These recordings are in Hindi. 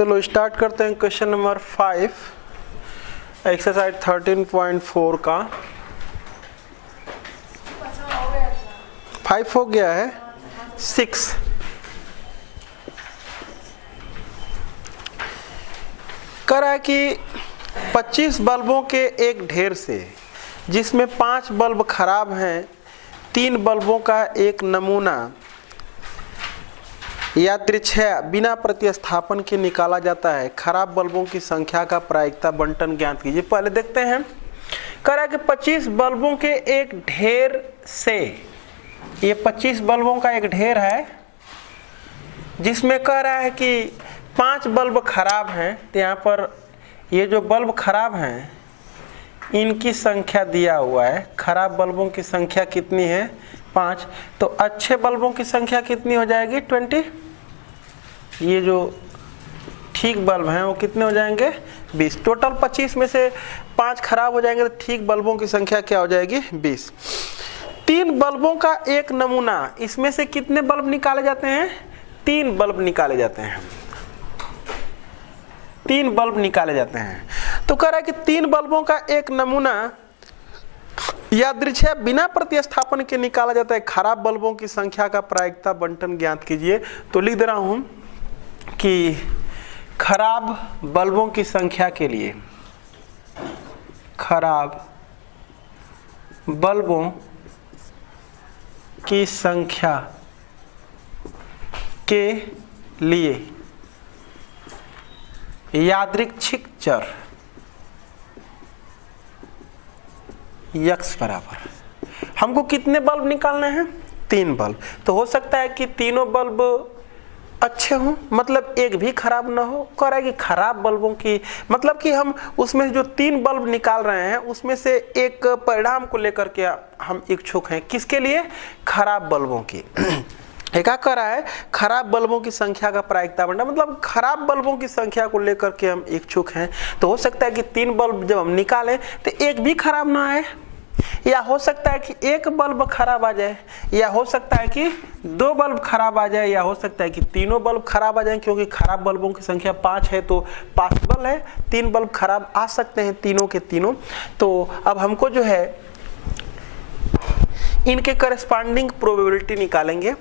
चलो स्टार्ट करते हैं क्वेश्चन नंबर 5 एक्सरसाइज 13.4 का। 5 हो गया है। 6 कह रहा है कि 25 बल्बों के एक ढेर से जिसमें 5 बल्ब खराब हैं, 3 बल्बों का एक नमूना यादृच्छिक बिना प्रतिस्थापन के निकाला जाता है। खराब बल्बों की संख्या का प्रायिकता बंटन ज्ञात कीजिए। पहले देखते हैं, कह रहा है कि 25 बल्बों के एक ढेर से, ये 25 बल्बों का एक ढेर है जिसमें कह रहा है कि 5 बल्ब खराब हैं। तो यहाँ पर ये जो बल्ब खराब हैं इनकी संख्या दिया हुआ है। खराब बल्बों की संख्या कितनी है? 5। तो अच्छे बल्बों की संख्या कितनी हो जाएगी? 20। ये जो ठीक बल्ब हैं वो कितने हो जाएंगे? 20। टोटल 25 में से 5 खराब हो जाएंगे तो ठीक बल्बों की संख्या क्या हो जाएगी? 20। 3 बल्बों का एक नमूना, इसमें से कितने बल्ब निकाले जाते हैं? 3 बल्ब निकाले जाते हैं। 3 बल्ब निकाले जाते हैं। तो कह रहा है कि 3 बल्बों का एक नमूना यादृच्छिक बिना प्रतिस्थापन के निकाला जाता है। खराब बल्बों की संख्या का प्रायिकता बंटन ज्ञात कीजिए। तो लिख दे रहा हूं कि खराब बल्बों की संख्या के लिए, खराब बल्बों की संख्या के लिए यादृच्छिक चर x बराबर, हमको कितने बल्ब निकालने हैं? 3 बल्ब। तो हो सकता है कि तीनों बल्ब अच्छे हों, मतलब एक भी खराब ना हो। कह रहा है कि खराब बल्बों की मतलब कि हम उसमें जो 3 बल्ब निकाल रहे हैं उसमें से एक परिणाम को लेकर के हम इच्छुक हैं। किसके लिए? खराब बल्बों की। क्या कर रहा है? खराब बल्बों की संख्या का प्रायिकता बंटन, मतलब खराब बल्बों की संख्या को लेकर के हम इच्छुक हैं। तो हो सकता है कि 3 बल्ब जब हम निकालें तो एक भी खराब ना आए, या हो सकता है कि एक बल्ब खराब आ जाए, या हो सकता है कि 2 बल्ब खराब आ जाए, या हो सकता है कि तीनों बल्ब खराब आ जाए। क्योंकि खराब बल्बों की संख्या 5 है तो पॉसिबल है 3 बल्ब खराब आ सकते हैं, तीनों के तीनों। तो अब हमको जो है इनके करस्पॉन्डिंग प्रोबेबिलिटी निकालेंगे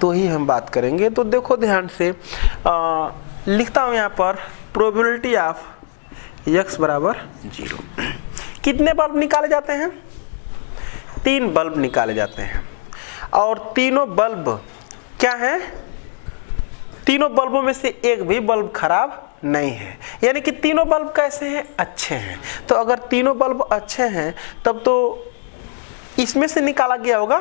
तो ही हम बात करेंगे। तो देखो ध्यान से लिखता हूं यहाँ पर प्रोबेबिलिटी ऑफ x बराबर 0। कितने बल्ब निकाले जाते हैं? 3 बल्ब निकाले जाते हैं और तीनों बल्ब क्या हैं? तीनों बल्बों में से एक भी बल्ब खराब नहीं है, यानी कि तीनों बल्ब कैसे हैं? अच्छे हैं। तो अगर तीनों बल्ब अच्छे हैं तब तो इसमें से निकाला गया होगा।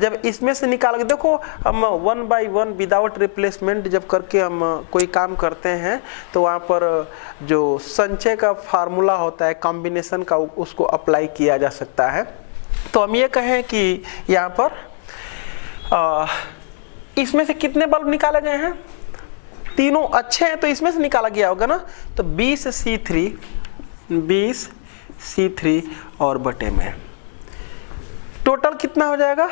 जब इसमें से निकाल के देखो, हम 1 by 1 विदाउट रिप्लेसमेंट जब करके हम कोई काम करते हैं तो वहाँ पर जो संचय का फार्मूला होता है, कॉम्बिनेशन का, उसको अप्लाई किया जा सकता है। तो हम ये कहें कि यहाँ पर इसमें से कितने बल्ब निकाले गए हैं? तीनों अच्छे हैं तो इसमें से निकाला गया होगा ना। तो 20C3 और बटे में टोटल कितना हो जाएगा?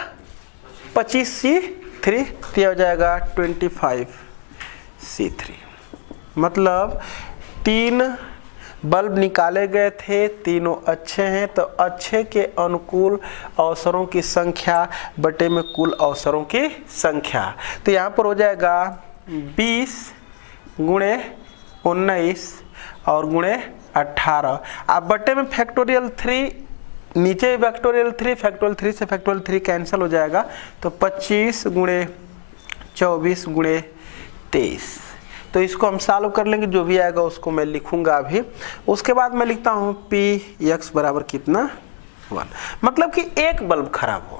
25C3, तो हो जाएगा 25C3। मतलब 3 बल्ब निकाले गए थे, तीनों अच्छे हैं, तो अच्छे के अनुकूल अवसरों की संख्या बटे में कुल अवसरों की संख्या। तो यहाँ पर हो जाएगा 20 गुणे 19 और गुणे 18। अब बटे में फैक्टोरियल 3, नीचे फैक्टोरियल 3, फैक्टोरियल 3 से फैक्टोरियल 3 कैंसिल हो जाएगा। तो 25 गुणे 24 गुणे 23। तो इसको हम सॉल्व कर लेंगे, जो भी आएगा उसको मैं लिखूंगा अभी। उसके बाद मैं लिखता हूँ Px बराबर कितना? 1। मतलब कि एक बल्ब खराब हो,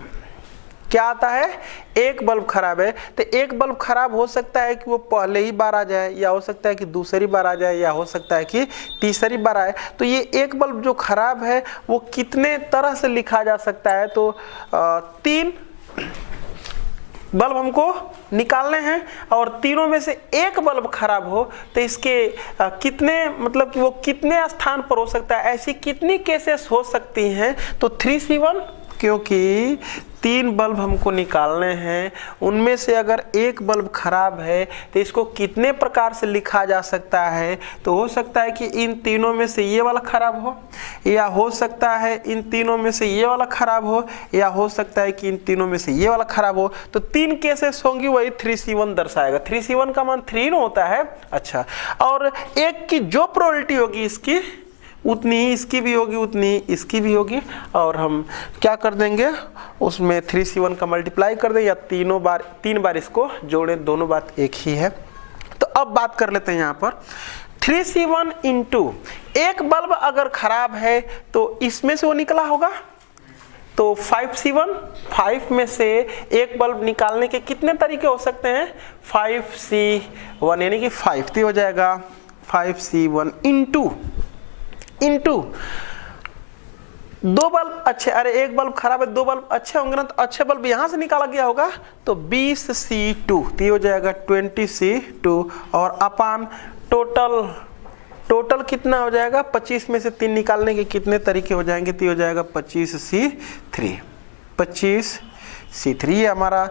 क्या आता है? एक बल्ब खराब है। तो एक बल्ब खराब हो सकता है कि वो पहले ही बार आ जाए, या हो सकता है कि दूसरी बार आ जाए, या हो सकता है कि तीसरी बार आए। तो ये एक बल्ब जो खराब है वो कितने तरह से लिखा जा सकता है? तो 3 बल्ब हमको निकालने हैं और तीनों में से एक बल्ब खराब हो तो इसके कितने, मतलब कि वो कितने स्थान पर हो सकता है? ऐसी कितनी केसेस हो सकती हैं? तो 3C1 क्योंकि 3 बल्ब हमको निकालने हैं, उनमें से अगर एक बल्ब खराब है तो इसको कितने प्रकार से लिखा जा सकता है। तो हो सकता है कि इन तीनों में से ये वाला खराब हो, या हो सकता है इन तीनों में से ये वाला खराब हो, या हो सकता है कि इन तीनों में से ये वाला खराब हो। तो 3 केसेस होंगी, वही 3C1 दर्शाएगा। 3C1 का मान 3 होता है। अच्छा, और एक की जो प्रोबेबिलिटी होगी इसकी उतनी ही इसकी भी होगी, उतनी ही इसकी भी होगी। और हम क्या कर देंगे, उसमें 3C1 का मल्टीप्लाई कर दें या 3 बार इसको जोड़ें, दोनों बात एक ही है। तो अब बात कर लेते हैं यहाँ पर 3C1 इंटू एक बल्ब अगर खराब है तो इसमें से वो निकला होगा, तो 5C1, 5 में से एक बल्ब निकालने के कितने तरीके हो सकते हैं, 5C1 यानी कि 5 हो जाएगा 5C1 इंटू 2 बल्ब अच्छे, अरे एक बल्ब खराब है, 2 बल्ब अच्छे होंगे ना, तो अच्छे बल्ब यहां से निकाला गया होगा, तो 20C2 हो जाएगा 20C2 और अपान टोटल कितना हो जाएगा, 25 में से 3 निकालने के कितने तरीके हो जाएंगे, तो हो जाएगा 25C3 ये हमारा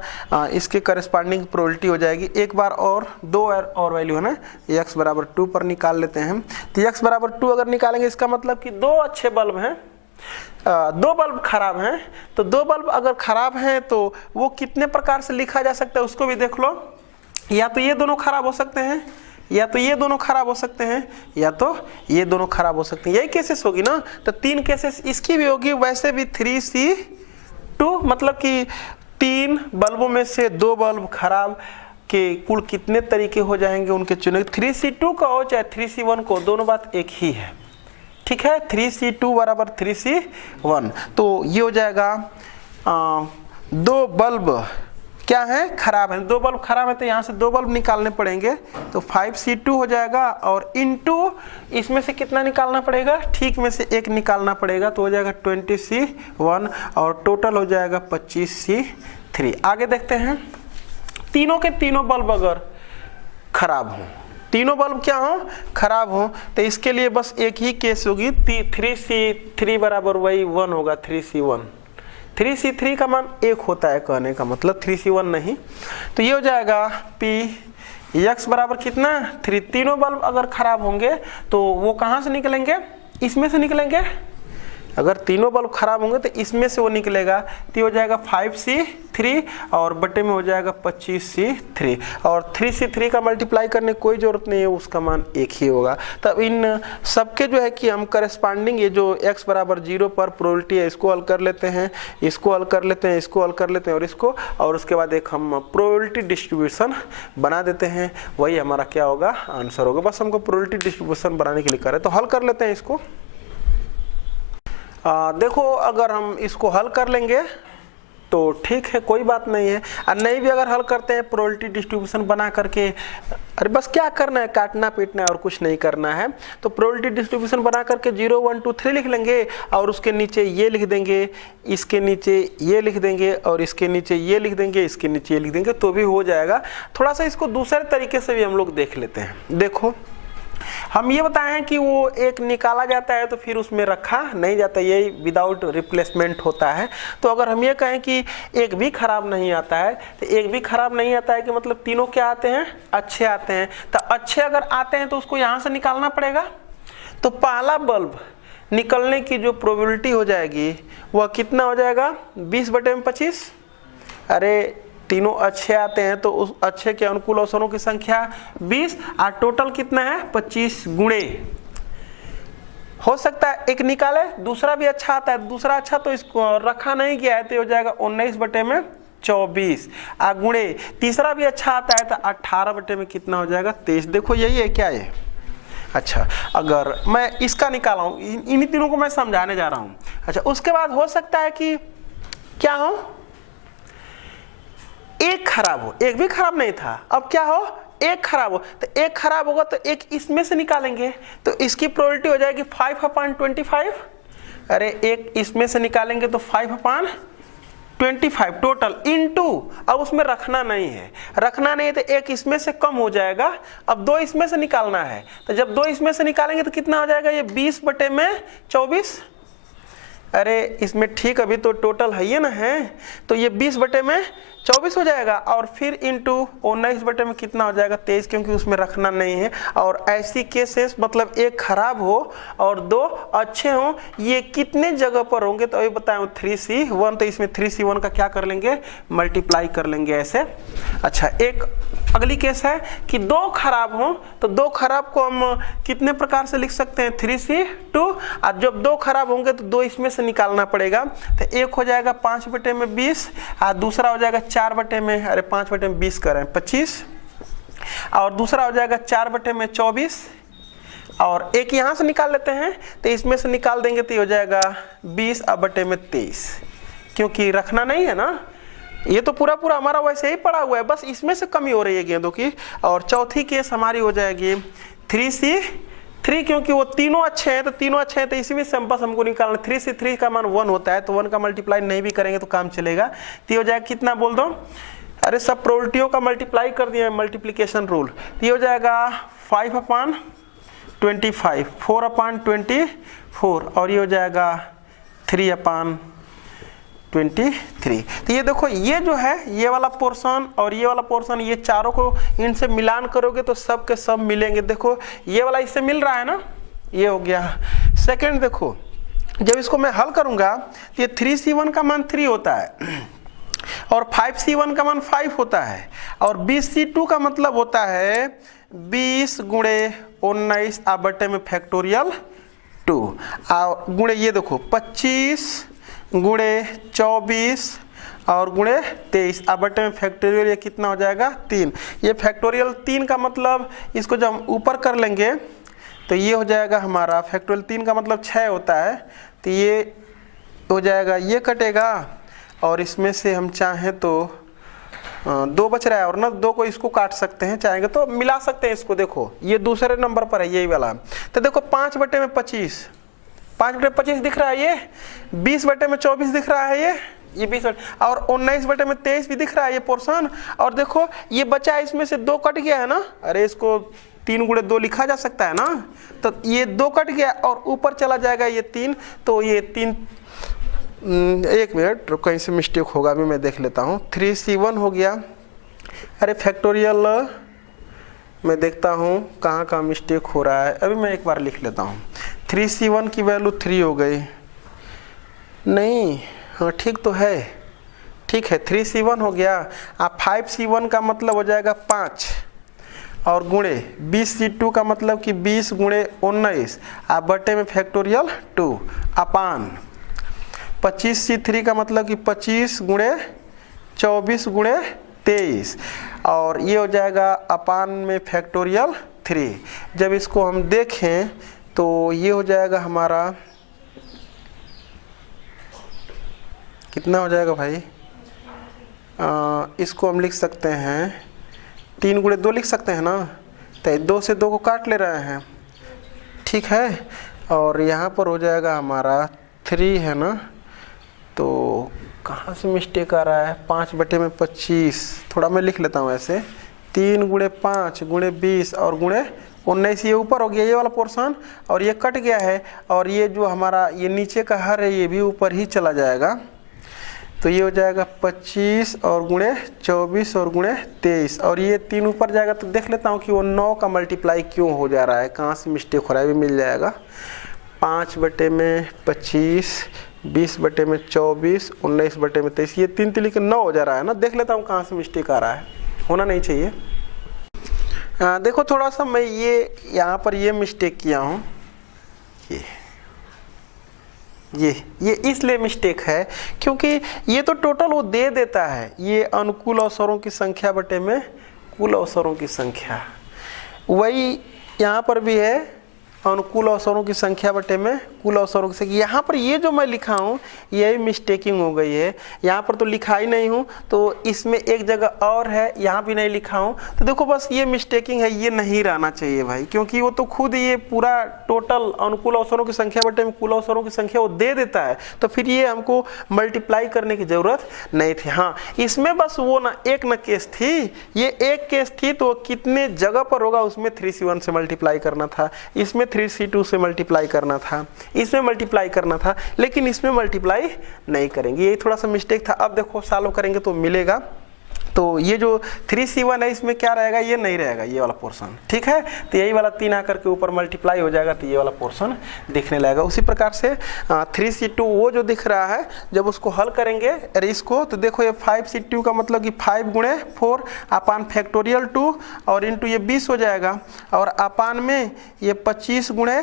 इसके करस्पॉन्डिंग प्रोबेबिलिटी हो जाएगी। एक बार और 2 और वैल्यू है ना, x बराबर 2 पर निकाल लेते हैं। तो x बराबर 2 अगर निकालेंगे इसका मतलब कि 2 अच्छे बल्ब हैं, 2 बल्ब खराब हैं। तो 2 बल्ब अगर खराब हैं तो वो कितने प्रकार से लिखा जा सकता है उसको भी देख लो। या तो ये दोनों खराब हो सकते हैं, या तो ये दोनों खराब हो सकते हैं, या तो ये दोनों खराब हो सकते हैं। यही केसेस होगी ना, तो 3 केसेस इसकी भी होगी। वैसे भी 3C2 मतलब कि 3 बल्बों में से 2 बल्ब खराब के कुल कितने तरीके हो जाएंगे उनके चुने। 3C2 का हो चाहे 3C1 को, दोनों बात एक ही है, ठीक है। 3C2 बराबर 3C1, तो ये हो जाएगा 2 बल्ब क्या है, खराब है। 2 बल्ब खराब है तो यहाँ से 2 बल्ब निकालने पड़ेंगे, तो 5C2 हो जाएगा और इनटू इसमें से कितना निकालना पड़ेगा, ठीक में से 1 निकालना पड़ेगा, तो हो जाएगा 20C1 और टोटल हो जाएगा 25C3। आगे देखते हैं, तीनों के तीनों बल्ब अगर खराब हो, तीनों बल्ब क्या हो, खराब हो, तो इसके लिए बस एक ही केस होगी, 3C3 बराबर वही 1 होगा, 3C3 का मान 1 होता है, कहने का मतलब 3C1 नहीं। तो ये हो जाएगा Px बराबर कितना, 3। तीनों बल्ब अगर खराब होंगे तो वो कहाँ से निकलेंगे, इसमें से निकलेंगे। अगर तीनों बल्ब खराब होंगे तो इसमें से वो निकलेगा, तो हो जाएगा 5C3 और बटे में हो जाएगा 25C3 और 3C3 का मल्टीप्लाई करने की कोई जरूरत नहीं है, उसका मान 1 ही होगा। तब इन सबके जो है कि हम करस्पॉन्डिंग ये जो x बराबर 0 पर प्रोबेबिलिटी है इसको हल कर लेते हैं, इसको हल कर लेते हैं, इसको हल कर लेते हैं और इसको, और उसके बाद एक हम प्रोबेबिलिटी डिस्ट्रीब्यूशन बना देते हैं, वही हमारा क्या होगा, आंसर होगा। बस हमको प्रोबेबिलिटी डिस्ट्रीब्यूशन बनाने के लिए कर रहे हैं, तो हल कर लेते हैं इसको। देखो अगर हम इसको हल कर लेंगे तो ठीक है, कोई बात नहीं है, और नहीं भी अगर हल करते हैं प्रोबेबिलिटी डिस्ट्रीब्यूशन बना करके, अरे बस क्या करना है, काटना पीटना है और कुछ नहीं करना है। तो प्रोबेबिलिटी डिस्ट्रीब्यूशन बना करके 0 1 2 3 लिख लेंगे और उसके नीचे ये लिख देंगे, इसके नीचे ये लिख देंगे और इसके नीचे ये लिख देंगे, इसके नीचे ये लिख देंगे, तो भी हो जाएगा। थोड़ा सा इसको दूसरे तरीके से भी हम लोग देख लेते हैं। देखो हम ये बताए हैं कि वो एक निकाला जाता है तो फिर उसमें रखा नहीं जाता, यही विदाउट रिप्लेसमेंट होता है। तो अगर हम ये कहें कि एक भी खराब नहीं आता है, तो एक भी खराब नहीं आता है कि मतलब तीनों क्या आते हैं, अच्छे आते हैं। तो अच्छे अगर आते हैं तो उसको यहाँ से निकालना पड़ेगा। तो पहला बल्ब निकलने की जो प्रोबेबिलिटी हो जाएगी वह कितना हो जाएगा, 20/25। अरे तीनों अच्छे आते हैं तो उस अच्छे के अनुकूल अवसरों की संख्या 20 और टोटल कितना है, 25 गुणे। हो सकता है एक निकाले, दूसरा भी अच्छा आता है, दूसरा अच्छा तो इसको रखा नहीं गया है, तो हो जाएगा 19/24 गुणे। तीसरा भी अच्छा आता है तो 18 में कितना हो जाएगा, 23। देखो यही है क्या ये। अच्छा अगर मैं इसका निकाला हूं, इन तीनों को मैं समझाने जा रहा हूं। अच्छा उसके बाद हो सकता है कि क्या हो, एक खराब हो, एक भी खराब नहीं था, अब क्या हो, एक खराब हो। तो एक खराब होगा तो एक इसमें से निकालेंगे, तो इसकी प्रोबेबिलिटी हो जाएगी 5/25। अरे एक इसमें से निकालेंगे तो 5/25 टोटल इनटू, अब उसमें रखना नहीं है, रखना नहीं है तो एक इसमें से कम हो जाएगा। अब 2 इसमें से निकालना है, तो जब 2 इसमें से निकालेंगे तो कितना हो जाएगा, ये 20/24 अरे इसमें ठीक अभी तो टोटल है ये ना है, तो ये 20 बटे में 24 हो जाएगा और फिर इंटू 19 बटे में कितना हो जाएगा 23, क्योंकि उसमें रखना नहीं है। और ऐसी केसेस मतलब एक खराब हो और दो अच्छे हों, ये कितने जगह पर होंगे तो अभी बताएं 3C1, तो इसमें 3C1 का क्या कर लेंगे मल्टीप्लाई कर लेंगे ऐसे। अच्छा एक अगली केस है कि दो खराब हों, तो दो खराब को हम कितने प्रकार से लिख सकते हैं 3C2, और जब दो खराब होंगे तो दो इसमें से निकालना पड़ेगा। तो एक हो जाएगा 5 बटे में 20 और दूसरा हो जाएगा 4 बटे में, अरे 5 बटे में 20 करें 25, और दूसरा हो जाएगा 4 बटे में 24, और एक यहाँ से निकाल लेते हैं तो इसमें से निकाल देंगे तो हो जाएगा 20 बटे में 23, क्योंकि रखना नहीं है ना, ये तो पूरा पूरा हमारा वैसे ही पड़ा हुआ है, बस इसमें से कमी हो रही है गेंदों की। और चौथी केस हमारी हो जाएगी 3C3, क्योंकि वो तीनों अच्छे हैं, तो तीनों अच्छे हैं तो इसी में से बस हमको निकालना। 3C3 का मान 1 होता है, तो 1 का मल्टीप्लाई नहीं भी करेंगे तो काम चलेगा। तो हो जाएगा कितना बोल दो, अरे सब प्रोबेबिलिटियों का मल्टीप्लाई कर दिया है मल्टीप्लीकेशन रूल। तो ये हो जाएगा 5/25, 4/24, और ये हो जाएगा 3/23। तो ये देखो ये जो है ये वाला पोर्शन और ये वाला पोर्शन, ये चारों को इनसे मिलान करोगे तो सब के सब मिलेंगे। देखो ये वाला इससे मिल रहा है ना, ये हो गया। सेकंड देखो जब इसको मैं हल करूंगा तो ये 3C1 का मान 3 होता है और 5C1 का मान 5 होता है, और 20C2 का मतलब होता है 20 गुणे 19 बटे में फैक्टोरियल 2 गुणे ये देखो 25 गुणे 24 और गुणे 23 बटे में फैक्टोरियल, ये कितना हो जाएगा 3। ये फैक्टोरियल 3 का मतलब इसको जब हम ऊपर कर लेंगे तो ये हो जाएगा हमारा फैक्टोरियल 3 का मतलब 6 होता है, तो ये हो जाएगा, ये कटेगा और इसमें से हम चाहें तो 2 बच रहा है और ना 2 को इसको काट सकते हैं, चाहेंगे तो मिला सकते हैं इसको। देखो ये दूसरे नंबर पर है यही वाला, तो देखो 5 बटे में 25, 5 बटे 25 दिख रहा है, ये 20 बटे में 24 दिख रहा है, ये 20 और 19 बटे में 23 भी दिख रहा है ये पोर्शन। और देखो ये बचा है, इसमें से 2 कट गया है ना, अरे इसको 3 गुणे 2 लिखा जा सकता है ना, तो ये 2 कट गया और ऊपर चला जाएगा ये 3, तो ये 3 एक मिनट कहीं से मिस्टेक होगा, अभी मैं देख लेता हूँ। 3C1 हो गया, अरे फैक्टोरियल मैं देखता हूँ कहाँ कहाँ मिस्टेक हो रहा है, अभी मैं एक बार लिख लेता हूँ। 3C1 की वैल्यू 3 हो गई, नहीं हाँ ठीक तो है, ठीक है 3C1 हो गया। 5C1 का मतलब हो जाएगा 5 और गुणे 20C2 का मतलब कि 20 गुणे 19 बटे में फैक्टोरियल 2 अपान 25C3 का मतलब कि 25 गुणे 24 गुणे 23 और ये हो जाएगा अपान में फैक्टोरियल 3। जब इसको हम देखें तो ये हो जाएगा हमारा कितना हो जाएगा भाई, इसको हम लिख सकते हैं 3 गुणे 2 लिख सकते हैं ना, तो 2 से 2 को काट ले रहे हैं, ठीक है। और यहाँ पर हो जाएगा हमारा 3 है ना, तो कहाँ से मिस्टेक आ रहा है, 5 बटे में 25, थोड़ा मैं लिख लेता हूँ ऐसे, 3 गुणे 5 गुणे 20 और गुणे 19, ये ऊपर हो गया ये वाला पोर्शन और ये कट गया है, और ये जो हमारा ये नीचे का हर है ये भी ऊपर ही चला जाएगा, तो ये हो जाएगा 25 और गुणे 24 और गुणे 23 और ये 3 ऊपर जाएगा। तो देख लेता हूँ कि वो 9 का मल्टीप्लाई क्यों हो जा रहा है, कहाँ से मिस्टेक हो रहा है, भी मिल जाएगा। 5 बटे में 25, 20 बटे में 24, 19 बटे में 23, ये 3 3 9 हो जा रहा है ना, देख लेता हूँ कहाँ से मिस्टेक आ रहा है, होना नहीं चाहिए। देखो थोड़ा सा मैं ये यहाँ पर ये मिस्टेक किया हूँ, ये इसलिए मिस्टेक है क्योंकि ये तो टोटल वो दे देता है, ये अनुकूल अवसरों की संख्या बटे में कुल अवसरों की संख्या, वही यहाँ पर भी है अनुकूल अवसरों की संख्या बटे में कुल अवसरों की संख्या। यहाँ पर ये जो मैं लिखा हूँ यही मिस्टेकिंग हो गई है, यहाँ पर तो लिखा ही नहीं हूँ, तो इसमें एक जगह और है, यहाँ भी नहीं लिखा हूँ, तो देखो बस ये मिस्टेकिंग है, ये नहीं रहना चाहिए भाई, क्योंकि वो तो खुद ये पूरा टोटल अनुकूल अवसरों की संख्या बटे में कुल अवसरों की संख्या वो दे देता है, तो फिर ये हमको मल्टीप्लाई करने की जरूरत नहीं थी। हाँ इसमें बस वो ना एक न केस थी, ये एक केस थी, तो कितने जगह पर होगा उसमें 3C1 से मल्टीप्लाई करना था, इसमें 3C2 से मल्टीप्लाई करना था, इसमें मल्टीप्लाई करना था, लेकिन इसमें मल्टीप्लाई नहीं करेंगे, यही थोड़ा सा मिस्टेक था। अब देखो सॉल्व करेंगे तो मिलेगा। तो ये जो 3c1 है इसमें क्या रहेगा, ये नहीं रहेगा, ये वाला पोर्शन, ठीक है। तो यही वाला 3 आकर के ऊपर मल्टीप्लाई हो जाएगा तो ये वाला पोर्शन दिखने लगेगा। उसी प्रकार से 3c2 वो जो दिख रहा है, जब उसको हल करेंगे अरे इसको, तो देखो ये 5c2 का मतलब कि 5 गुणे 4 अपान फैक्टोरियल 2 और इंटू ये 20 हो जाएगा, और अपान में ये 25 गुणे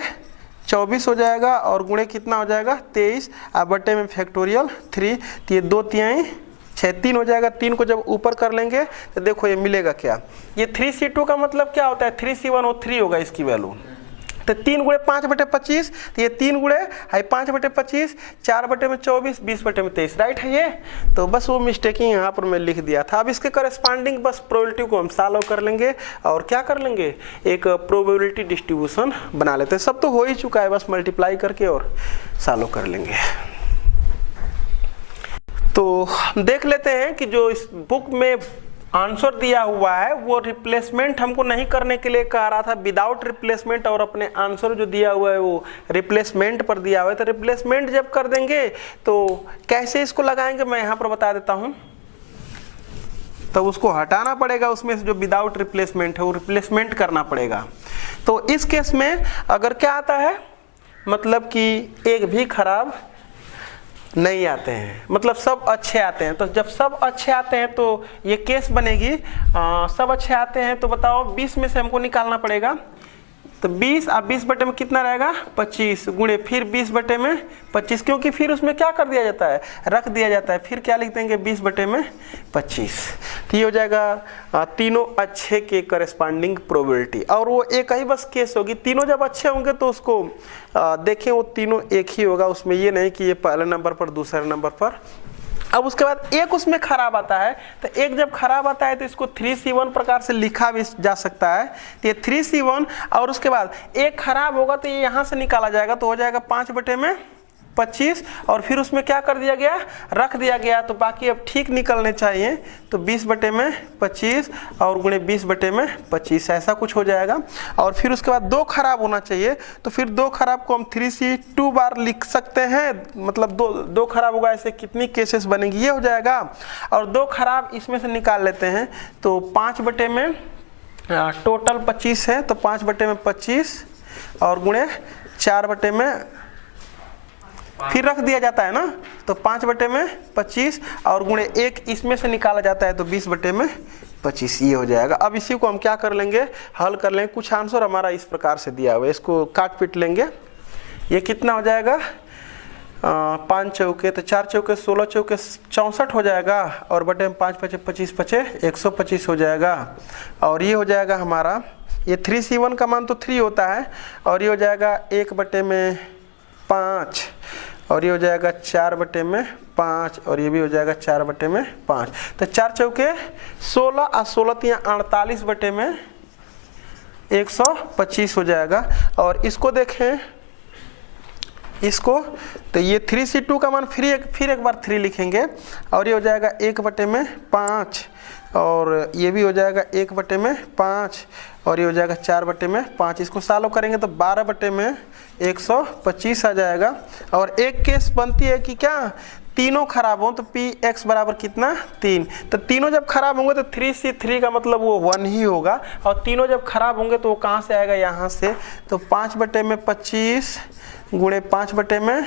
24 हो जाएगा, और गुणे कितना हो जाएगा 23, बटे में फैक्टोरियल 3, तो ये 2 तिहाई 6 3 हो जाएगा। 3 को जब ऊपर कर लेंगे तो देखो ये मिलेगा क्या, ये 3c2 का मतलब क्या होता है, 3c1 वो 3 होगा इसकी वैल्यू, तो 3 गुणे 5 बटे 25, तो ये 3 गुणे 5 बटे 25, 4 बटे में 24, 20 बटे में 23, राइट है ये। तो बस वो मिस्टेक ही यहाँ पर मैं लिख दिया था। अब इसके करस्पॉन्डिंग बस प्रोबेबिलिटी को हम सॉल्व कर लेंगे और क्या कर लेंगे, एक प्रोबेबिलिटी डिस्ट्रीब्यूशन बना लेते हैं। सब तो हो ही चुका है, बस मल्टीप्लाई करके और सॉल्व कर लेंगे। तो देख लेते हैं कि जो इस बुक में आंसर दिया हुआ है वो रिप्लेसमेंट हमको नहीं करने के लिए कह रहा था, विदाउट रिप्लेसमेंट, और अपने आंसर जो दिया हुआ है वो रिप्लेसमेंट पर दिया हुआ है। तो रिप्लेसमेंट जब कर देंगे तो कैसे इसको लगाएंगे मैं यहाँ पर बता देता हूँ। तो उसको हटाना पड़ेगा, उसमें से जो विदाउट रिप्लेसमेंट है वो रिप्लेसमेंट करना पड़ेगा। तो इस केस में अगर क्या आता है, मतलब कि एक भी खराब नहीं आते हैं, मतलब सब अच्छे आते हैं। तो जब सब अच्छे आते हैं तो ये केस बनेगी, सब अच्छे आते हैं तो बताओ 20 में से हमको निकालना पड़ेगा, तो 20 अब 20 बटे में कितना रहेगा 25 गुणे फिर 20 बटे में 25, क्योंकि फिर उसमें क्या कर दिया जाता है, रख दिया जाता है, फिर क्या लिख देंगे 20 बटे में 25। तो ये हो जाएगा तीनों अच्छे के करस्पॉन्डिंग प्रोबेबिलिटी। और वो एक ही बस केस होगी, तीनों जब अच्छे होंगे तो उसको देखें वो तीनों एक ही होगा, उसमें ये नहीं कि ये पहले नंबर पर दूसरे नंबर पर। अब उसके बाद एक उसमें खराब आता है, तो एक जब खराब आता है तो इसको 3c1 प्रकार से लिखा भी जा सकता है। तो ये 3c1 और उसके बाद एक खराब होगा तो ये यहाँ से निकाला जाएगा, तो हो जाएगा 5 बटे में 25, और फिर उसमें क्या कर दिया गया, रख दिया गया। तो बाकी अब ठीक निकलने चाहिए, तो 20 बटे में 25 और गुणे 20 बटे में 25 ऐसा कुछ हो जाएगा। और फिर उसके बाद 2 खराब होना चाहिए, तो फिर 2 खराब को हम 3c2 बार लिख सकते हैं, मतलब दो खराब होगा, ऐसे कितनी केसेस बनेगी ये हो जाएगा। और 2 खराब इसमें से निकाल लेते हैं, तो 5 बटे में टोटल 25 है, तो 5 बटे में 25 और गुणे 4 बटे में फिर रख दिया जाता है ना, तो 5 बटे में 25 और गुणे 1 इसमें से निकाला जाता है, तो 20 बटे में 25 ये हो जाएगा। अब इसी को हम क्या कर लेंगे, हल कर लेंगे। कुछ आंसर हमारा इस प्रकार से दिया हुआ है, इसको काट पीट लेंगे। ये कितना हो जाएगा 5 चौके, तो 4 चौके 16 चौके 64 हो जाएगा, और बटे में 5 बचे 25 बचे 125 हो जाएगा। और ये हो जाएगा हमारा, ये 3c1 का मान तो 3 होता है, और ये हो जाएगा 1 बटे में 5, और ये हो जाएगा 4 बटे में 5, और ये भी हो जाएगा 4 बटे में 5। तो 4 चौके 16 और 16 48 बटे में 125 हो जाएगा। और इसको देखें, इसको तो ये 3c2 का मान फिर एक बार 3 लिखेंगे, और ये हो जाएगा 1 बटे में 5, और ये भी हो जाएगा 1 बटे में 5, और ये हो जाएगा 4 बटे में 5। इसको सॉल्व करेंगे तो 12 बटे में 125 आ जाएगा। और एक केस बनती है कि क्या तीनों खराब हो, तो px बराबर कितना 3, तो तीनों जब खराब होंगे तो 3c3 का मतलब वो 1 ही होगा, और तीनों जब खराब होंगे तो वो कहाँ से आएगा, यहाँ से। तो 5 बटे में 25 गुणे 5 बटे में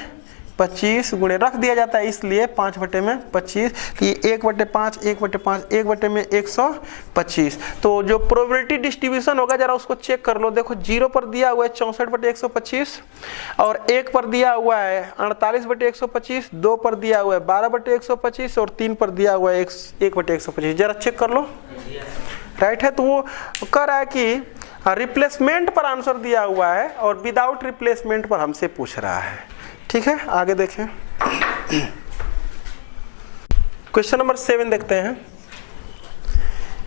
25 गुणे रख दिया जाता है, इसलिए 5 बटे में 25, ये 1 बटे 5 1 बटे 5 1 बटे में 125। तो जो प्रोबेबिलिटी डिस्ट्रीब्यूशन होगा जरा उसको चेक कर लो। देखो 0 पर दिया हुआ है 64 बटे 125, और 1 पर दिया हुआ है 48 बटे 125, 2 पर दिया हुआ है 12 बटे 125, और 3 पर दिया हुआ है 1 बटे 125। जरा चेक कर लो, राइट है। तो वो कह रहा है कि रिप्लेसमेंट पर आंसर दिया हुआ है और विदाउट रिप्लेसमेंट पर हमसे पूछ रहा है। ठीक है, आगे देखें। क्वेश्चन नंबर 7 देखते हैं।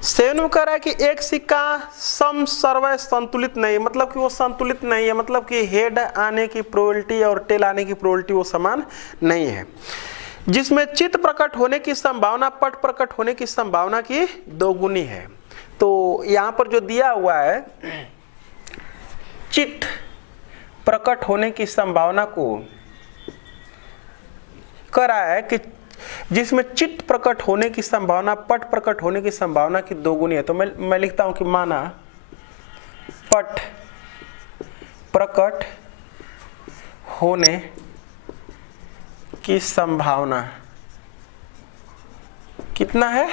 7 में कह रहा है कि एक सिक्का सम सर्वय संतुलित नहीं, मतलब कि वो संतुलित नहीं है, मतलब कि हेड आने की प्रोबेबिलिटी और टेल आने की प्रोबेबिलिटी वो समान नहीं है, जिसमें चित्त प्रकट होने की संभावना पट प्रकट होने की संभावना की 2 गुनी है। तो यहाँ पर जो दिया हुआ है चित्त प्रकट होने की संभावना को करा है कि जिसमें चित्त प्रकट होने की संभावना पट प्रकट होने की संभावना की दोगुनी है। तो मैं लिखता हूं कि माना पट प्रकट होने की संभावना कितना है,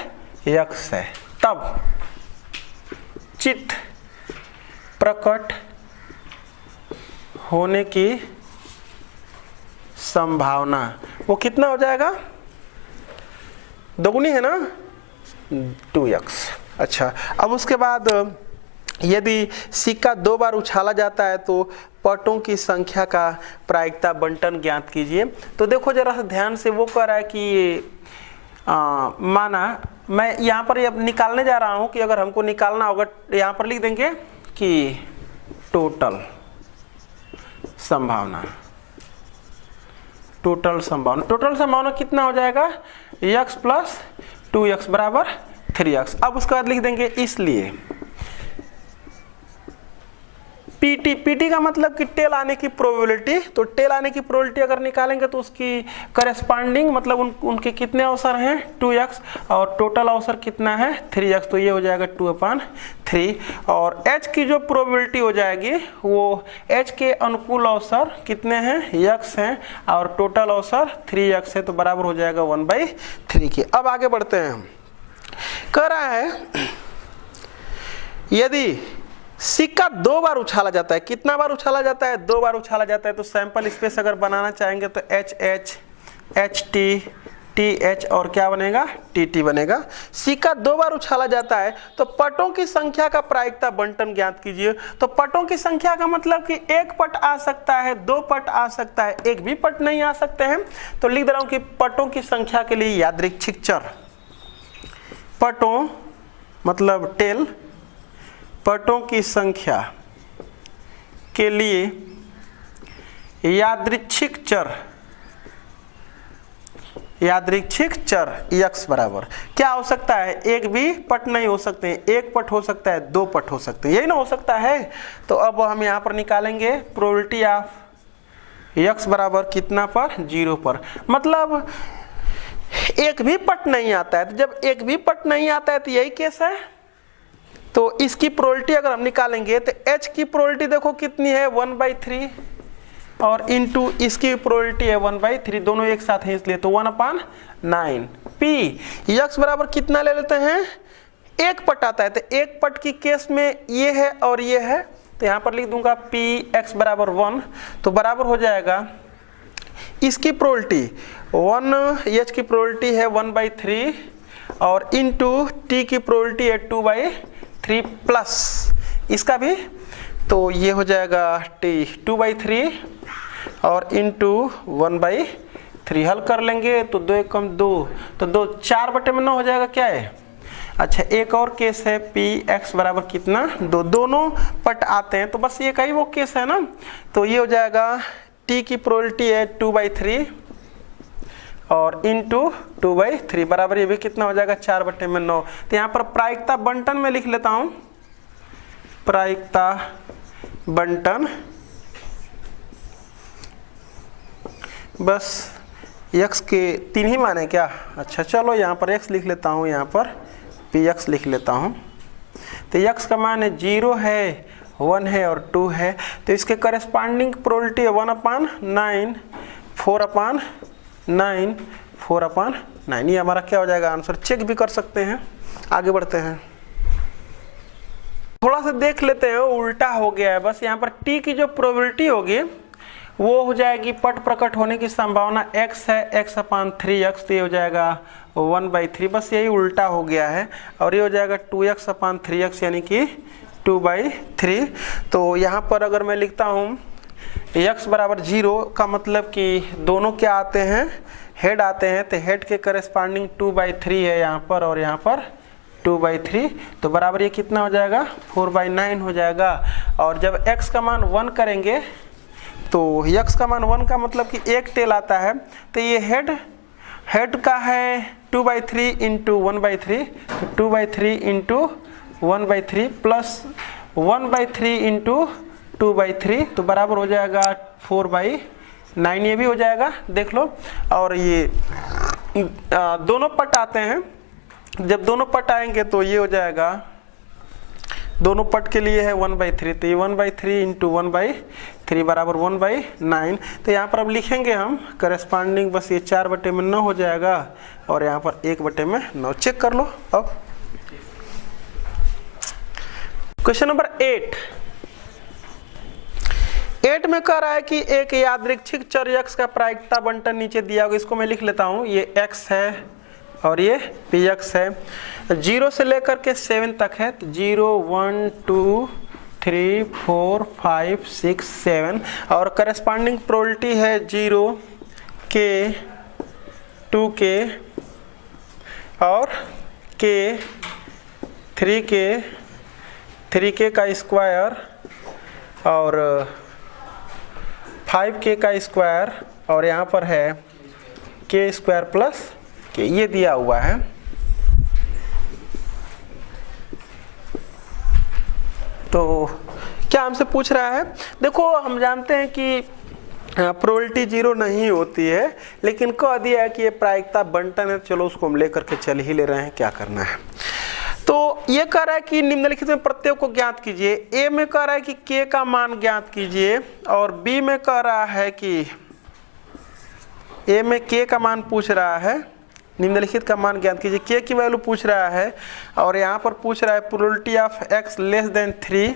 x है, तब चित्त प्रकट होने की संभावना वो कितना हो जाएगा, दोगुनी है ना, 2x। अच्छा, अब उसके बाद यदि सिक्का 2 बार उछाला जाता है तो पटों की संख्या का प्रायिकता बंटन ज्ञात कीजिए। तो देखो जरा सा ध्यान से, वो कह रहा है कि माना मैं यहाँ पर अब निकालने जा रहा हूँ कि अगर हमको निकालना होगा, यहाँ पर लिख देंगे कि टोटल संभावना, टोटल संभावना कितना हो जाएगा, x प्लस 2x बराबर 3x। अब उसके बाद लिख देंगे इसलिए पीटी का मतलब कि टेल आने की प्रोबेबिलिटी। तो टेल आने की प्रोबेबिलिटी अगर निकालेंगे तो उसकी करेस्पॉन्डिंग मतलब उनके कितने अवसर हैं, 2x, और टोटल अवसर कितना है, 3x। तो ये हो जाएगा 2/3। और h की जो प्रोबेबिलिटी हो जाएगी वो h के अनुकूल अवसर कितने हैं, x हैं, और टोटल अवसर 3x है, तो बराबर हो जाएगा 1/3 के। अब आगे बढ़ते हैं। कह रहा है यदि सिक्का 2 बार उछाला जाता है, कितना बार उछाला जाता है, 2 बार उछाला जाता है, तो सैंपल स्पेस अगर बनाना चाहेंगे तो HH, HT, TH और क्या बनेगा, TT बनेगा। सिक्का 2 बार उछाला जाता है तो पटों की संख्या का प्रायिकता बंटन ज्ञात कीजिए। तो पटों की संख्या का मतलब कि 1 पट आ सकता है, 2 पट आ सकता है, 1 भी पट नहीं आ सकते हैं। तो लिख दे रहा हूं कि पटों की संख्या के लिए यादृच्छिक चर, पटों मतलब टेल, पटों की संख्या के लिए यादृच्छिक चर x बराबर क्या हो सकता है, 1 भी पट नहीं हो सकते हैं, 1 पट हो सकता है, 2 पट हो सकते हैं, यही ना हो सकता है। तो अब हम यहां पर निकालेंगे प्रोबेबिलिटी ऑफ x बराबर कितना पर, 0 पर। मतलब 1 भी पट नहीं आता है। तो जब 1 भी पट नहीं आता है तो यही केस है। तो इसकी प्रोबेबिलिटी अगर हम निकालेंगे तो h की प्रोबेबिलिटी देखो कितनी है, 1/3, और इनटू इसकी प्रोबेबिलिटी है 1/3, दोनों एक साथ हैं इसलिए तो 1/9। p x बराबर कितना ले लेते हैं, 1 पट आता है। तो 1 पट की केस में ये है और ये है, तो यहां पर लिख दूंगा p x बराबर 1, तो बराबर हो जाएगा इसकी प्रोबेबिलिटी 1, h की प्रोबेबिलिटी है 1/3 और इनटू t की प्रोबेबिलिटी है 2/3 प्लस इसका भी, तो ये हो जाएगा t 2/3 और इंटू 1/3। हल कर लेंगे तो 2 कम 2, तो 2 4/9 हो जाएगा, क्या है। अच्छा, एक और केस है p x बराबर कितना, 2, दोनों पट आते हैं, तो बस ये कई वो केस है ना। तो ये हो जाएगा t की प्रोबेबिलिटी है 2/3 और इंटू 2/3 बराबर ये भी कितना हो जाएगा, 4/9। तो यहाँ पर प्रायिकता बंटन में लिख लेता हूं, प्रायिकता बंटन, बस x के 3 ही माने क्या। अच्छा चलो यहाँ पर x लिख लेता हूँ, यहाँ पर px लिख लेता हूँ। तो x का मान है 0 है, 1 है और 2 है, तो इसके करेस्पॉन्डिंग प्रोबेबिलिटी है 1/9, 4/9, 4/9। ये हमारा क्या हो जाएगा आंसर, चेक भी कर सकते हैं। आगे बढ़ते हैं, थोड़ा सा देख लेते हैं, उल्टा हो गया है। बस यहाँ पर t की जो प्रोबेबिलिटी होगी वो हो जाएगी पट प्रकट होने की संभावना x है, x/3x, तो ये हो जाएगा 1/3, बस यही उल्टा हो गया है। और ये हो जाएगा 2x/3x यानी कि 2/3। तो यहाँ पर अगर मैं लिखता हूँ x बराबर 0 का मतलब कि दोनों क्या आते हैं, हेड आते हैं, तो हेड के करेस्पॉन्डिंग 2/3 है यहाँ पर और यहाँ पर 2/3, तो बराबर ये कितना हो जाएगा, 4/9 हो जाएगा। और जब x का मान 1 करेंगे तो x का मान 1 का मतलब कि एक टेल आता है, तो ये हेड का है 2/3 इंटू 1/3, 2/3 इंटू 1/3 प्लस 1/3 इंटू 2/3 तो बराबर हो जाएगा 4/9, ये भी हो जाएगा देख लो। और ये दोनों पट आते हैं, जब दोनों पट आएंगे तो ये हो जाएगा, दोनों पट के लिए है 1/3, तो ये 1/3 इंटू 1/3 बराबर 1/9। तो यहाँ पर अब लिखेंगे हम करस्पॉन्डिंग, बस ये 4/9 हो जाएगा और यहाँ पर 1/9। चेक कर लो। अब क्वेश्चन नंबर 8 में कह रहा है कि एक यादृच्छिक चर x का प्रायिकता बंटन नीचे दिया होगा। इसको मैं लिख लेता हूँ, ये x है और ये px है, 0 से लेकर के 7 तक है। 0 1 2 3 4 5 6 7 और करस्पॉन्डिंग प्रोबेबिलिटी है 0k 2k और k 3k का स्क्वायर और 5k का स्क्वायर और यहाँ पर है k स्क्वायर प्लस k, ये दिया हुआ है। तो क्या हमसे पूछ रहा है, देखो हम जानते हैं कि प्रोबेबिलिटी 0 नहीं होती है, लेकिन कह दिया है कि ये प्रायिकता बंटन है, चलो उसको हम लेकर के चल ही ले रहे हैं, क्या करना है। तो ये कह रहा है कि निम्नलिखित में प्रत्येक को ज्ञात कीजिए। ए में कह रहा है कि k का मान ज्ञात कीजिए और बी में कह रहा है कि ए में k का मान पूछ रहा है, निम्नलिखित का मान ज्ञात कीजिए, k की वैल्यू पूछ रहा है और यहाँ पर पूछ रहा है probability of x less then 3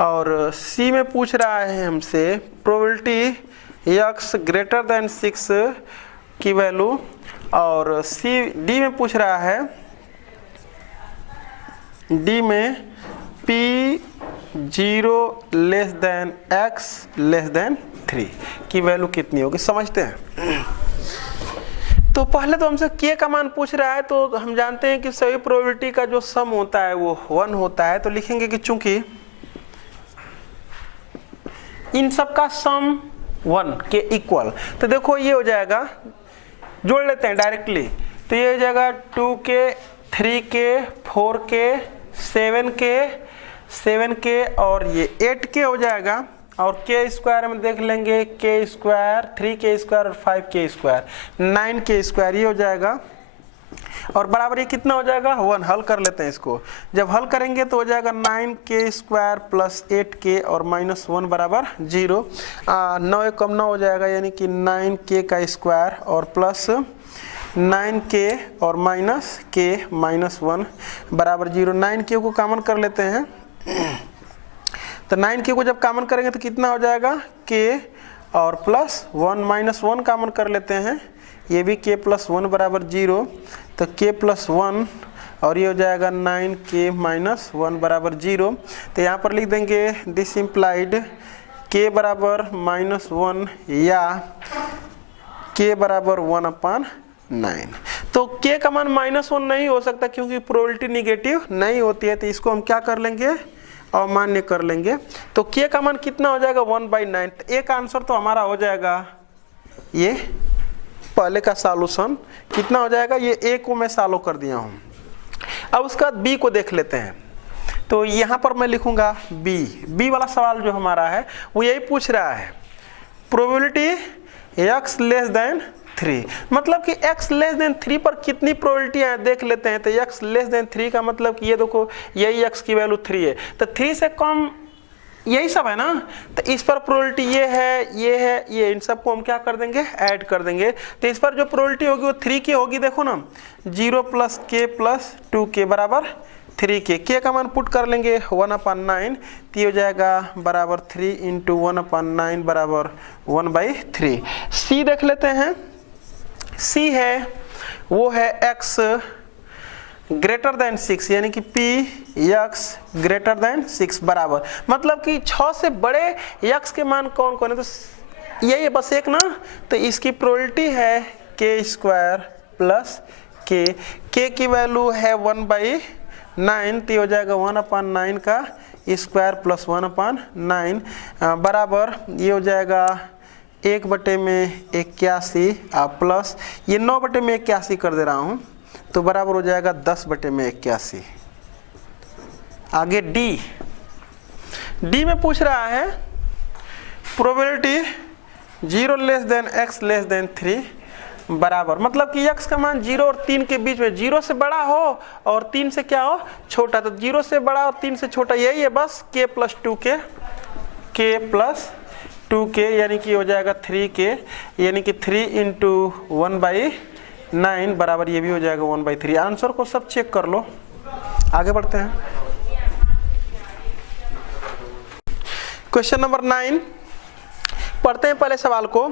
और सी में पूछ रहा है हमसे प्रोबेबिलिटी x ग्रेटर देन 6 की वैल्यू और डी में पूछ रहा है, डी में P0 less than x less then 3 की वैल्यू कितनी होगी, समझते हैं। तो पहले तो हमसे k का मान पूछ रहा है, तो हम जानते हैं कि सभी प्रोबेबिलिटी का जो सम होता है वो 1 होता है, तो लिखेंगे कि चूंकि इन सब का सम 1 के इक्वल, तो देखो ये हो जाएगा, जोड़ लेते हैं डायरेक्टली, तो ये हो जाएगा 2k 3k 4k 7k और ये 8k हो जाएगा और k स्क्वायर में देख लेंगे k स्क्वायर 3k स्क्वायर और 5k स्क्वायर 9k स्क्वायर, ये हो जाएगा और बराबर ये कितना हो जाएगा 1। हल कर लेते हैं इसको, जब हल करेंगे तो हो जाएगा 9k स्क्वायर प्लस 8k और माइनस 1 बराबर 0। 9 एक कम 9 हो जाएगा, यानी कि 9k का स्क्वायर और प्लस 9k और माइनस k माइनस 1 बराबर 0। 9k को कॉमन कर लेते हैं, तो 9k को जब कॉमन करेंगे तो कितना हो जाएगा k और प्लस 1 माइनस 1 कॉमन कर लेते हैं, ये भी k प्लस 1 बराबर 0, तो k प्लस 1 और ये हो जाएगा 9k माइनस 1 बराबर 0। तो यहाँ पर लिख देंगे दिस इम्प्लाइड k बराबर -1 या k बराबर 1/9। तो k का मान -1 नहीं हो सकता क्योंकि प्रोबेबिलिटी निगेटिव नहीं होती है, तो इसको हम क्या कर लेंगे, अमान्य कर लेंगे। तो k का मान कितना हो जाएगा 1/9। तो एक आंसर तो हमारा हो जाएगा, ये पहले का सॉल्यूशन कितना हो जाएगा, ये a को मैं सॉल्व कर दिया हूँ। अब उसका बाद b को देख लेते हैं, तो यहाँ पर मैं लिखूंगा b वाला सवाल जो हमारा है वो यही पूछ रहा है, प्रोबेबिलिटी x लेस देन 3, मतलब कि x लेस देन 3 पर कितनी प्रोबेबिलिटी है देख लेते हैं। तो x लेस देन 3 का मतलब कि ये देखो यही x की वैल्यू 3 है, तो 3 से कम यही सब है ना, तो इस पर प्रोबेबिलिटी ये है, ये है, ये, इन सबको हम क्या कर देंगे, ऐड कर देंगे। तो इस पर जो प्रोबेबिलिटी होगी वो 3 की होगी, देखो ना 0 प्लस k प्लस 2k बराबर 3k। k का मान पुट कर लेंगे 1/9, तो ये हो जाएगा बराबर 3 इंटू 1/9 बराबर 1/3। c देख लेते हैं, c है वो है x ग्रेटर देन 6, यानी कि px ग्रेटर देन 6 बराबर, मतलब कि 6 से बड़े x के मान कौन कौन है, तो यही है बस एक ना, तो इसकी प्रोबेबिलिटी है k स्क्वायर प्लस k की वैल्यू है 1/9, तो हो जाएगा 1/9 का स्क्वायर प्लस 1/9 बराबर ये हो जाएगा 1/81 प्लस ये 9/81 कर दे रहा हूँ, तो बराबर हो जाएगा 10/81। आगे डी में पूछ रहा है probability 0 less than x less then 3 बराबर, मतलब कि x का मान 0 और 3 के बीच में, 0 से बड़ा हो और 3 से क्या हो छोटा, तो 0 से बड़ा और 3 से छोटा यही है बस k plus 2k, k plus 2k यानी कि हो जाएगा 3k, यानी कि 3 इंटू 1/9 बराबर ये भी हो जाएगा 1/3। आंसर को सब चेक कर लो, आगे बढ़ते हैं। क्वेश्चन नंबर 9 पढ़ते हैं पहले सवाल को।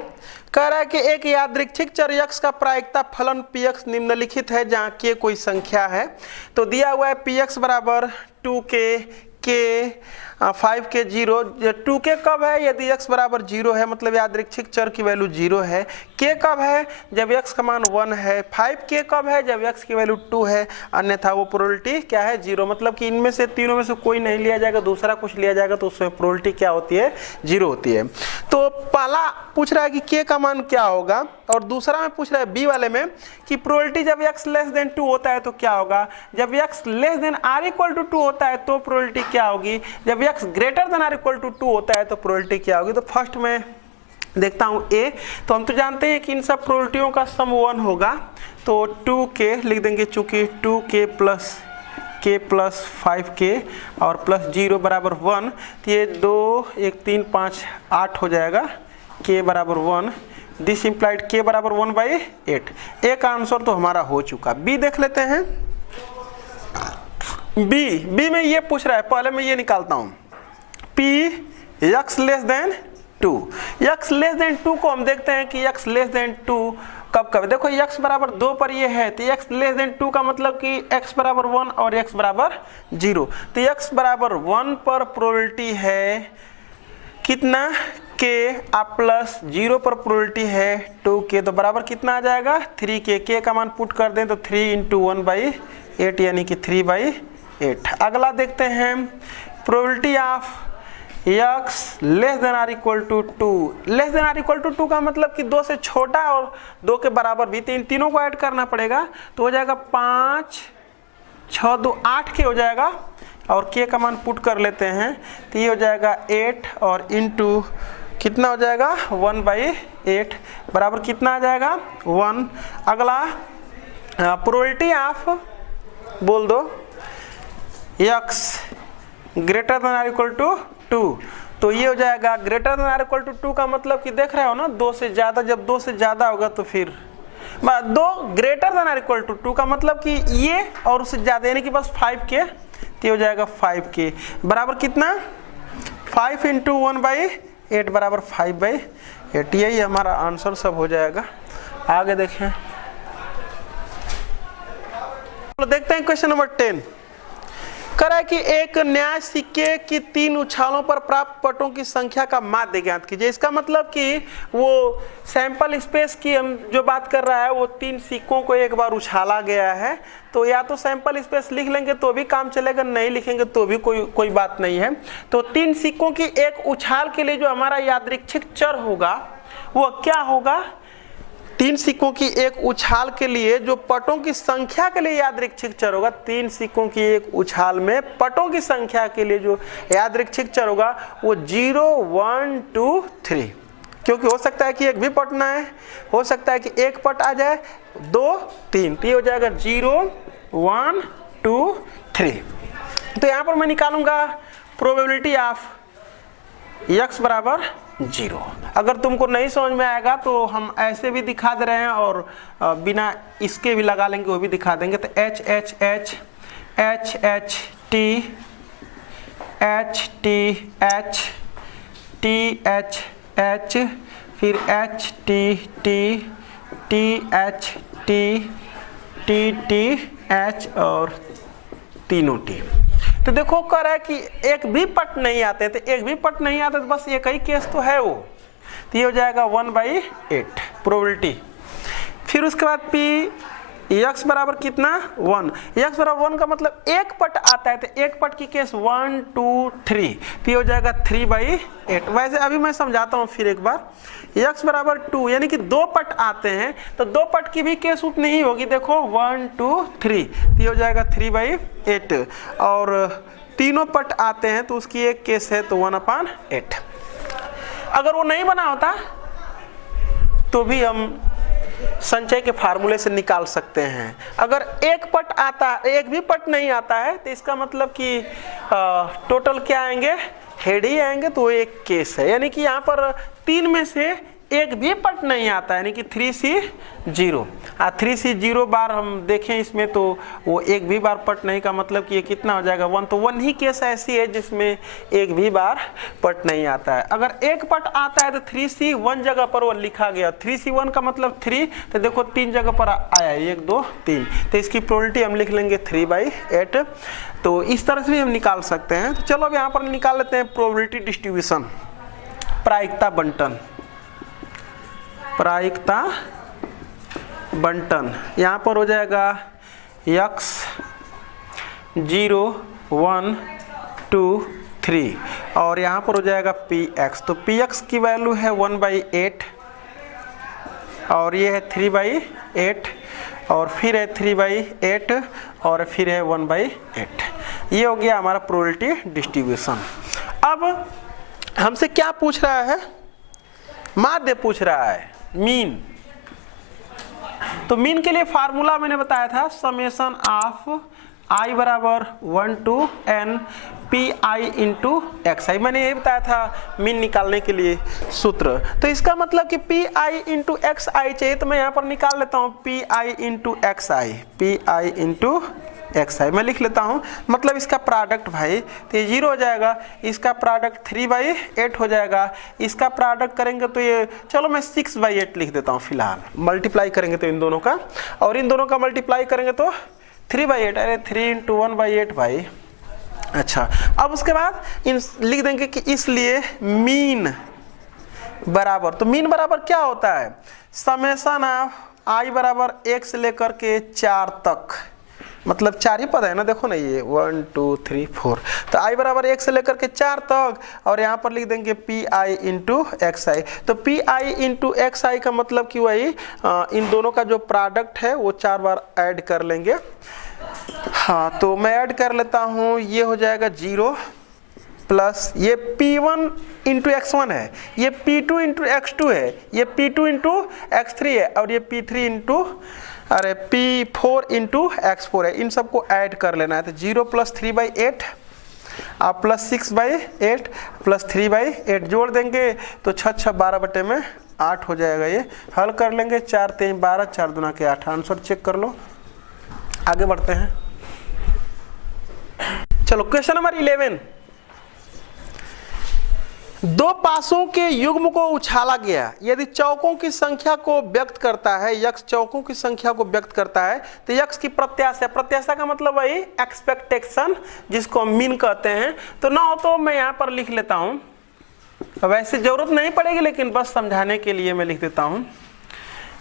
कह रहा है कि एक यादृच्छिक चर x का प्रायिकता फलन px निम्नलिखित है जहां k कोई संख्या है। तो दिया हुआ है px बराबर 2k, k 5k 0, 2k कब है यदि x बराबर 0 है, मतलब यादृच्छिक चर की वैल्यू 0 है। k कब है जब x का मान 1 है। 5k कब है जब x की वैल्यू 2 है, अन्यथा वो प्रोबेबिलिटी क्या है 0, मतलब कि इनमें से तीनों में से कोई नहीं लिया जाएगा, दूसरा कुछ लिया जाएगा तो उसमें प्रोबेबिलिटी क्या होती है 0 होती है। तो पहला पूछ रहा है कि k का मान क्या होगा और दूसरा में पूछ रहा है b वाले में कि प्रोबेबिलिटी जब x लेस देन 2 होता है तो क्या होगा, जब x less than or equal to 2 होता है तो प्रोबेबिलिटी क्या होगी, जब x greater than or equal to 2 होता है तो प्रोबेबिलिटी क्या होगी। तो फर्स्ट में देखता हूं a, तो हम तो जानते हैं कि इन सब प्रोबेबिलिटियों का सम 1 होगा, तो 2k लिख देंगे चूंकि 2k plus k plus 5k और प्लस 0 बराबर 1, तो ये 2 1 3 5 8 हो जाएगा, k बराबर 1, दिस इम्प्लाइड k बराबर 1/8। एक आंसर तो हमारा हो चुका। b देख लेते हैं। b में ये पूछ रहा है, पहले मैं ये निकालता हूं p x less then 2, x less then 2 को हम देखते हैं कि x लेस देन 2 कब कब, देखो x बराबर 2 पर ये है तो x लेस देन 2 का मतलब कि x बराबर 1 और x बराबर 0, तो x बराबर 1 पर प्रोबेबिलिटी है कितना k प्लस 0 पर प्रोबेबिलिटी है 2k, तो बराबर कितना आ जाएगा 3k, k का मान पुट कर दें तो 3 इंटू 1/8 यानी कि 3/8। अगला देखते हैं probability of x less than or equal to 2, less than or equal to 2 का मतलब कि 2 से छोटा और 2 के बराबर भी, इन तीनों को ऐड करना पड़ेगा, तो हो जाएगा 5 6 2 8 के हो जाएगा और k का मान पुट कर लेते हैं तो ये हो जाएगा 8 और इंटू कितना हो जाएगा 1/8 बराबर कितना आ जाएगा 1। अगला प्रोबेबिलिटी ऑफ बोल दो x greater than or equal to 2, तो ये हो जाएगा greater than or equal to 2 का मतलब कि देख रहे हो ना 2 से ज्यादा, जब 2 से ज्यादा होगा तो फिर 2 greater than or equal to 2 का मतलब कि ये और उससे ज्यादा यानी कि बस 5k, तो हो जाएगा 5k बराबर कितना 5 इंटू 1/8 बराबर 5/8, यही हमारा आंसर सब हो जाएगा। आगे देखें, तो देखते हैं क्वेश्चन नंबर 10। कह रहा है कि एक न्याय सिक्के की 3 उछालों पर प्राप्त पटों की संख्या का माध्य ज्ञात कीजिए। इसका मतलब कि वो सैंपल स्पेस की हम जो बात कर रहा है वो 3 सिक्कों को एक बार उछाला गया है, तो या तो सैंपल स्पेस लिख लेंगे तो भी काम चलेगा, नहीं लिखेंगे तो भी कोई बात नहीं है। तो 3 सिक्कों की एक उछाल के लिए जो हमारा यादृच्छिक चर होगा वो क्या होगा, 3 सिक्कों की एक उछाल के लिए जो पटों की संख्या के लिए यादृच्छिक चर होगा, 3 सिक्कों की एक उछाल में पटों की संख्या के लिए जो यादृच्छिक चर होगा वो 0 1 2 3, क्योंकि हो सकता है कि एक भी पट ना है, हो सकता है कि एक पट आ जाए 2 3, तो ये हो जाएगा 0 1 2 3। तो यहाँ पर मैं निकालूंगा प्रोबेबिलिटी ऑफ x बराबर 0। अगर तुमको नहीं समझ में आएगा तो हम ऐसे भी दिखा दे रहे हैं और बिना इसके भी लगा लेंगे, वो भी दिखा देंगे। तो h h h h h t h t h t h h फिर h t t t h t t t h और तीनों t। तो देखो कह रहा है कि एक भी पट नहीं आते, तो एक भी पट नहीं आते तो बस एक ही केस तो है वो, तो ये हो जाएगा 1/8 प्रोबेबिलिटी। फिर उसके बाद p x बराबर कितना 1, x बराबर 1 का मतलब एक पट आता है, तो एक पट की केस 1 2 3, तो ये हो जाएगा 3/8। वैसे अभी मैं समझाता हूँ फिर एक बार, x बराबर 2 यानी कि 2 पट आते हैं तो 2 पट की भी केस उतनी ही होगी, देखो 1 2 3, तो ये हो जाएगा 3/8। और तीनों पट आते हैं तो उसकी एक केस है तो 1/8। अगर वो नहीं बना होता तो भी हम संचय के फार्मूले से निकाल सकते हैं। अगर एक पट आता, एक भी पट नहीं आता है तो इसका मतलब कि टोटल क्या आएंगे, हेड ही आएंगे, तो वो एक केस है। यानी कि यहाँ पर 3 में से एक भी पट नहीं आता, यानी कि 3C0। 3C0 बार हम देखें इसमें तो वो एक भी बार पट नहीं का मतलब कि ये कितना हो जाएगा 1। तो 1 ही केस ऐसी है जिसमें एक भी बार पट नहीं आता है। अगर एक पट आता है तो 3C1 जगह पर वो लिखा गया, 3C1 का मतलब 3, तो देखो 3 जगह पर आया, 1 2 3, तो इसकी प्रोबेबिलिटी हम लिख लेंगे 3/8। तो इस तरह से भी हम निकाल सकते हैं। तो चलो अब यहाँ पर निकाल लेते हैं प्रोबेबिलिटी डिस्ट्रीब्यूशन, प्रायिकता बंटन। प्रायिकता बंटन यहाँ पर हो जाएगा x 0 1 2 3 और यहाँ पर हो जाएगा px। तो px की वैल्यू है 1/8 और ये है 3/8 और फिर है 3/8 और फिर है 1/8। ये हो गया हमारा प्रोबेबिलिटी डिस्ट्रीब्यूशन। अब हमसे क्या पूछ रहा है, माध्य पूछ रहा है, मीन। तो मीन के लिए फार्मूला मैंने बताया था, समेशन ऑफ i बराबर 1 to n pi into xi। मैंने यही बताया था मीन निकालने के लिए सूत्र। तो इसका मतलब कि pi इंटू xi चाहिए, तो मैं यहाँ पर निकाल लेता हूँ pi into xi, pi into xi मैं लिख लेता हूँ। मतलब इसका प्रोडक्ट भाई तो ये 0 हो जाएगा, इसका प्रोडक्ट 3/8 हो जाएगा, इसका प्रोडक्ट करेंगे तो ये, चलो मैं 6/8 लिख देता हूँ फिलहाल। मल्टीप्लाई करेंगे तो इन दोनों का, और इन दोनों का मल्टीप्लाई करेंगे तो 3/8, अरे 3 इंटू 1/8 भाई। अच्छा, अब उसके बाद इन लिख देंगे कि इसलिए मीन बराबर, तो मीन बराबर क्या होता है, समेशन ऑफ i बराबर 1 से लेकर के 4 तक, मतलब 4 ही पद है ना, देखो ना ये 1 2 3 4, तो i बराबर 1 से लेकर के 4 तक, और यहाँ पर लिख देंगे pi इंटू xi। तो pi इंटू xi का मतलब कि वही इन दोनों का जो प्रोडक्ट है वो 4 बार ऐड कर लेंगे। हाँ, तो मैं ऐड कर लेता हूँ, ये हो जाएगा 0 प्लस ये p1 इंटू x1 है, ये p2 इंटू x2 है, ये p2 इंटू x3 है, और ये p3 into p4 into x4 है। इन सबको ऐड कर लेना है। तो 0 प्लस 3/8 आप प्लस 6/8 प्लस 3/8 जोड़ देंगे तो 6 12/8 हो जाएगा। ये हल कर लेंगे, 4 3 12, 4 दूना के 8। आंसर चेक कर लो। आगे बढ़ते हैं। चलो क्वेश्चन नंबर 11। दो पासों के युग्म को उछाला गया यदि चौकों की संख्या को व्यक्त करता है, यक्स चौकों की संख्या को व्यक्त करता है, तो यक्स की प्रत्याशा, प्रत्याशा का मतलब वही एक्सपेक्टेशन जिसको हम मीन कहते हैं। तो ना हो तो मैं यहाँ पर लिख लेता हूँ, वैसे जरूरत नहीं पड़ेगी लेकिन बस समझाने के लिए मैं लिख देता हूँ।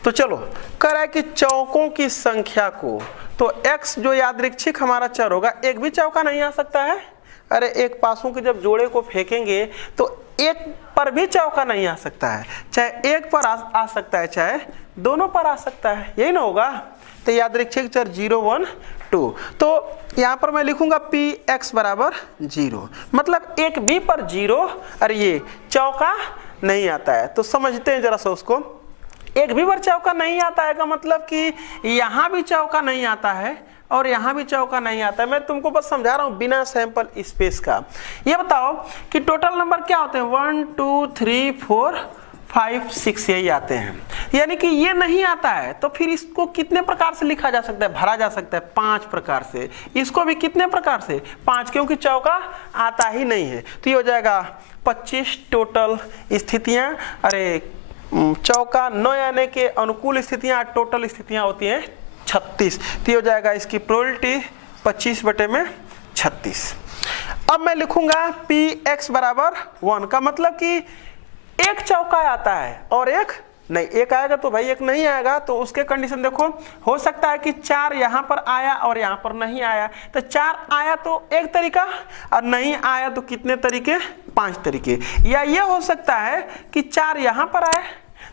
तो चलो कह रहा है कि चौकों की संख्या को, तो x जो यादृच्छिक हमारा चर होगा, एक भी चौका नहीं आ सकता है। अरे एक पासों के जब जोड़े को फेंकेंगे तो एक पर भी चौका नहीं आ सकता है, चाहे एक पर आ सकता है चाहे दोनों पर आ सकता है, यही ना होगा। तो यादृच्छिक चर 0 1 2, तो यहाँ पर मैं लिखूंगा px बराबर 0, मतलब एक भी पर 0, अरे ये चौका नहीं आता है। तो समझते हैं जरा सा उसको, एक भी बार चौका नहीं आता है का मतलब कि यहाँ भी चौका नहीं आता है और यहाँ भी चौका नहीं आता है। मैं तुमको बस समझा रहा हूँ बिना सैंपल स्पेस का। ये बताओ कि टोटल नंबर क्या होते हैं, 1 2 3 4 5 6 यही आते हैं, यानी कि ये नहीं आता है। तो फिर इसको कितने प्रकार से लिखा जा सकता है, भरा जा सकता है 5 प्रकार से। इसको भी कितने प्रकार से, 5, क्योंकि चौका आता ही नहीं है। तो ये हो जाएगा 25 टोटल स्थितियाँ। अरे चौका न आने के अनुकूल स्थितियां, टोटल स्थितियां होती हैं 36। तो हो जाएगा इसकी प्रोबेबिलिटी 25/36। अब मैं लिखूंगा px बराबर 1 का मतलब कि एक चौका आता है और एक नहीं। एक आएगा तो भाई एक नहीं आएगा, तो उसके कंडीशन देखो, हो सकता है कि 4 यहाँ पर आया और यहाँ पर नहीं आया। तो 4 आया तो एक तरीका, और नहीं आया तो कितने तरीके, 5 तरीके। या ये हो सकता है कि 4 यहाँ पर आए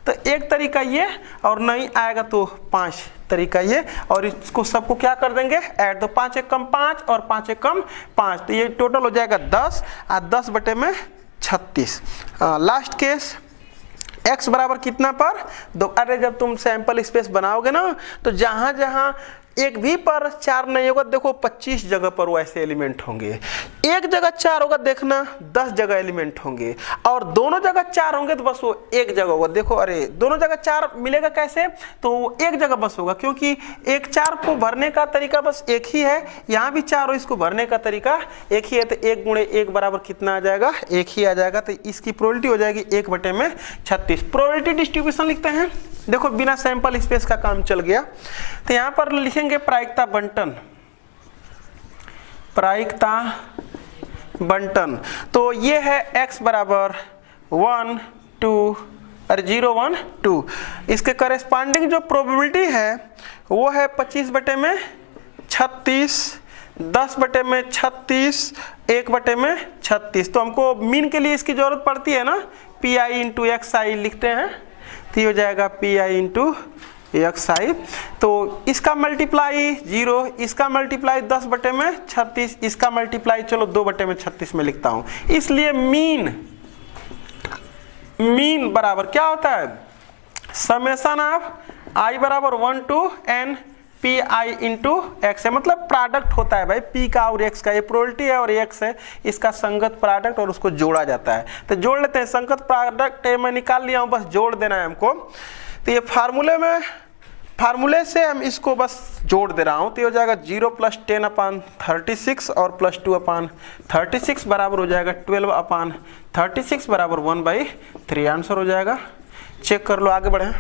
तो एक तरीका ये, और नहीं आएगा तो 5 तरीका ये, और इसको सबको क्या कर देंगे ऐड, तो 5 एक कम 5 और 5 एक कम 5, तो ये टोटल हो जाएगा 10 और 10 बटे में 36। लास्ट केस x बराबर कितना पर दो, अरे जब तुम सैंपल स्पेस बनाओगे ना तो जहां जहां एक भी पर 4 नहीं होगा, देखो 25 जगह पर वो ऐसे एलिमेंट होंगे, एक जगह 4 होगा देखना 10 जगह एलिमेंट होंगे, और दोनों जगह 4 होंगे तो बस वो एक जगह होगा। देखो अरे दोनों जगह 4 मिलेगा कैसे, तो वो एक जगह बस होगा, क्योंकि एक 4 को भरने का तरीका बस एक ही है, यहाँ भी 4 हो इसको भरने का तरीका एक ही है, तो 1 गुणे 1 बराबर कितना आ जाएगा, एक ही आ जाएगा, तो इसकी प्रोबेबिलिटी हो जाएगी 1 बटे में 36। प्रोबेबिलिटी डिस्ट्रीब्यूशन लिखते हैं, देखो बिना सैंपल स्पेस का काम चल गया, तो यहां पर लिखेंगे प्रायिकता बंटन, प्रायिकता बंटन, तो ये है x बराबर 1 2 और 0 1 2, इसके करेस्पॉन्डिंग जो प्रोबेबिलिटी है वो है 25 बटे में 36, 10 बटे में 36, 1 बटे में 36, तो हमको मीन के लिए इसकी जरूरत पड़ती है ना, पी आई इंटू एक्स आई लिखते हैं, तो हो जाएगा पी आई इंटू एक्स आई, तो इसका मल्टीप्लाई 0, इसका मल्टीप्लाई 10 बटे में 36, इसका मल्टीप्लाई चलो 2 बटे में 36 में लिखता हूं, इसलिए मीन बराबर क्या होता है, समेशन ऑफ आई बराबर 1 to n P I into x है, मतलब प्रोडक्ट होता है भाई पी का और एक्स का, ये प्रोबेबिलिटी है और एक्स है, इसका संगत प्रोडक्ट और उसको जोड़ा जाता है, तो जोड़ लेते हैं, संगत प्रोडक्ट मैं निकाल लिया हूं, बस जोड़ देना है हमको, तो ये फार्मूले से हम इसको बस जोड़ दे रहा हूं, तो हो जाएगा 0 + 10/36 और +2 अपान 36 बराबर हो जाएगा 12 अपान 36 बराबर 1/3, आंसर हो जाएगा। चेक कर लो, आगे बढ़े।